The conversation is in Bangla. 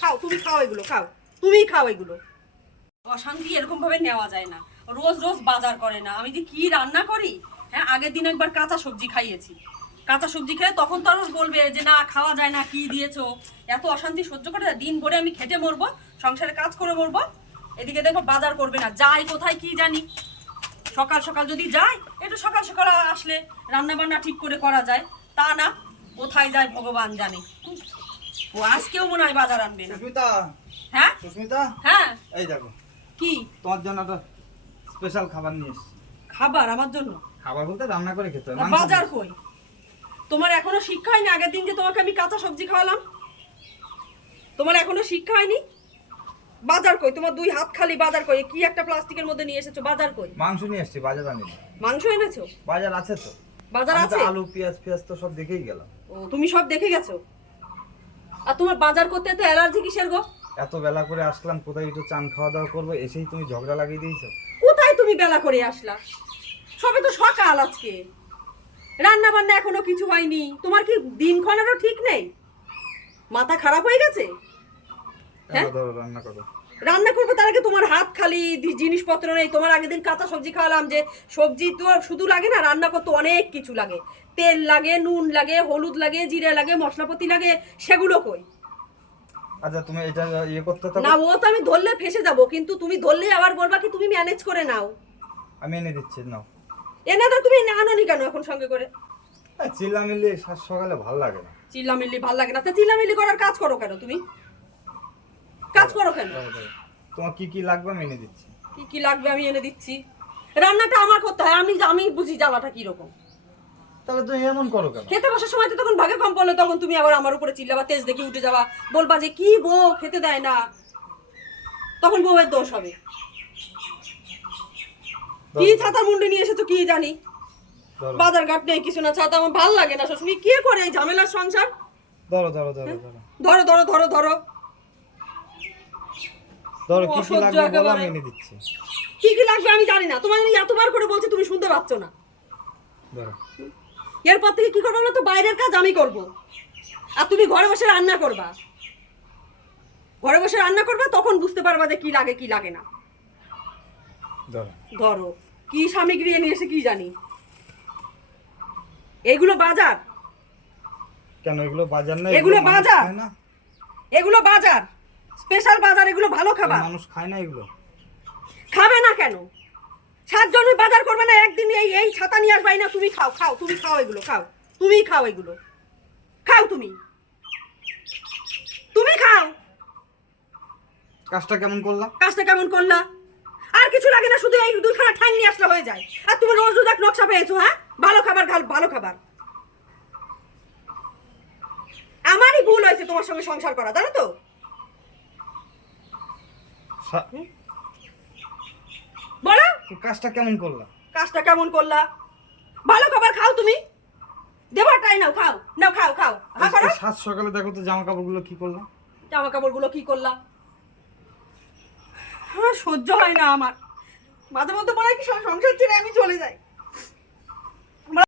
খাও, তুমি খাও এগুলো, খাও, তুমি খাও এগুলো। অশান্তি এরকম ভাবে নেওয়া যায় না, রোজ রোজ বাজার করে না। আমি যে কি রান্না করি, হ্যাঁ আগের দিন একবার কাঁচা সবজি খাইয়েছি, কাঁচা সবজি খেয়ে তখন তো আরো বলবে যে না খাওয়া যায় না, কি দিয়েছো। এত অশান্তি সহ্য করে দিন ভরে আমি খেটে মরবো, সংসারে কাজ করে মরবো, এদিকে দেখবো বাজার করবে না। যাই কোথায় কি জানি, সকাল সকাল যদি যায়, একটু সকাল সকাল আসলে রান্না বান্না ঠিক করে করা যায়, তা না, কোথায় যায় ভগবান জানে। ও আজকেও মনে হয় বাজার আনবে না। সুস্মিতা, হ্যাঁ সুস্মিতা, হ্যাঁ এই দেখো কি তোমার জন্য একটা স্পেশাল খাবার নিয়ে এসেছি। খাবার আমার জন্য? খাবার বলতে রান্না করে খেতে হবে। বাজার কই? তোমার এখনো শিক্ষা হয়নি? আগের দিন যে তোমাকে আমি কাঁচা সবজি খাওয়ালাম, তোমার এখনো শিক্ষা হয়নি? বাজার কই? তোমার দুই হাত খালি, বাজার কই? কি একটা প্লাস্টিকের মধ্যে নিয়ে এসেছো, বাজার কই? মাংস নিয়ে এসেছি, বাজার আনিনি। মাংস এনেছো? বাজার আছে তো, বাজার আমি তো আছে? আলু পেঁয়াজ পেঁয়াজ তো সব দেখেই গেলাম। ও তুমি সব দেখে গেছো? আর তোমার বাজার করতে তো অ্যালার্জি কিসের গো? এত বেলা করে আসলাম, কোথায় একটু চান খাওয়া দাওয়া করবো, এসেই তুমি ঝগড়া লাগিয়ে দিয়েছো। কোথায় তুমি বেলা করে আসলা? সবে তো সকাল আজকে, রান্না বান্না এখনো কিছু হয়নি। তোমার কি দিনক্ষণেরও ঠিক নেই? মাথা খারাপ হয়ে গেছে? হ্যাঁ? ধরো রান্না করো। রান্না করবো তার আগে তোমার হাত খালি, জিনিসপত্র নেই। তোমার আগের দিন কাঁচা সবজি খাওয়ালাম, যে সবজি তো শুধু লাগে না, রান্না করতে অনেক কিছু লাগে। তেল লাগে, নুন লাগে, হলুদ লাগে, জিরে লাগে, মশলাপাতি লাগে, সেগুলো কই? আচ্ছা তুমি এটা ইয়ে করতে থাকো। না ও তো আমি ধরলে ফেসে যাব, কিন্তু তুমি ধরলে আবার বলবা কি তুমি ম্যানেজ করে নাও। আমি এনে দিচ্ছি, নাও। এনে তো তুমি আনোনি কেন এখন সঙ্গে করে? চিল্লামিল্লি সাত সকালে ভালো লাগে না। চিল্লামিল্লি ভাল লাগে না? তা চিল্লামিল্লি করার কাজ করো কেন তুমি? কাজ করো কেন? তোমার কি কি লাগবে আমি এনে দিচ্ছি। কি কি লাগবে আমি এনে দিচ্ছি? রান্নাটা আমার করতে হয়, আমি আমি বুঝি জ্বালাটা কি রকম। তাহলে তুমি এমন করো কেন? খেতে বসার সময় তো তখন ভাগে কম পড়লে তখন তুমি আবার আমার উপরে চিল্লাবা, তেজ দেখে উঠে যাবা, বলবা যে কি বউ খেতে দেয় না, তখন বউয়ের দোষ হবে। কি ছাতা মুন্ডে নিয়ে এসেছো কি জানি, ধরো বাজার ঘাট নেই কিছু না, ছাতা আমার ভাল লাগে না। শ্বশুর কে করে এই ঝামেলার সংসার? ধরো ধরো ধরো ধরো ধরো ধরো ধরো ধরো ধরো কি কি অসহ্য লাগবে বলো, একেবারে। আমি এনে দিচ্ছি। কি কি লাগবে আমি জানি না, তোমার এতবার করে বলছি তুমি শুনতে পাচ্ছ না। ধরো এরপর থেকে কি করবো বলো তো, বাইরের কাজ আমি করব, আর তুমি ঘরে বসে রান্না করবা। ঘরে বসে রান্না করবা, তখন বুঝতে পারবা যে কি লাগে কি লাগে না। ধরো ধরো কি সামগ্রী নিয়ে এসে কি জানি। এগুলো বাজার? কেন এগুলো বাজার না? এগুলো মানুষ বাজার? খায় না? এগুলো বাজার, স্পেশাল বাজার, এগুলো ভালো খাবার। মানুষ খায় না এগুলো? খাবে না কেন? 7 জনের বাজার করবে না একদিন? এই এই ছাতা নিয়ে আসবাই না? তুমি খাও, খাও, তুমি খাও এগুলো, খাও, তুমি খাও এগুলো, খাও তুমি, তুমি খাও। কাজটা কেমন করলা? কাজটা কেমন করলা? আর কিছু লাগে না, শুধু এই দুইখানা ঠ্যাং নিয়ে আসলে হয়ে যায়। আর তুমি রোজ রোজ এক নকশা পেয়েছো, হ্যাঁ? ভালো খাবার ভালো খাবার। আমারই ভুল হয়েছে তোমার সঙ্গে সংসার করা, জানো তো? বলো কাজটা কেমন করলা? কাজটা কেমন করলা? ভালো খাবার খাও তুমি, দেবারটাই নাও, খাও নাও, খাও খাও, হা করো। সাত সকালে দেখো তো জামা কাপড়গুলো কি করলা? জামা কাপড়গুলো কি করলা? হ্যাঁ সহ্য হয় না আমার, মাঝে মধ্যে মনে হয় কি সংসার ছেড়ে আমি চলে যাই।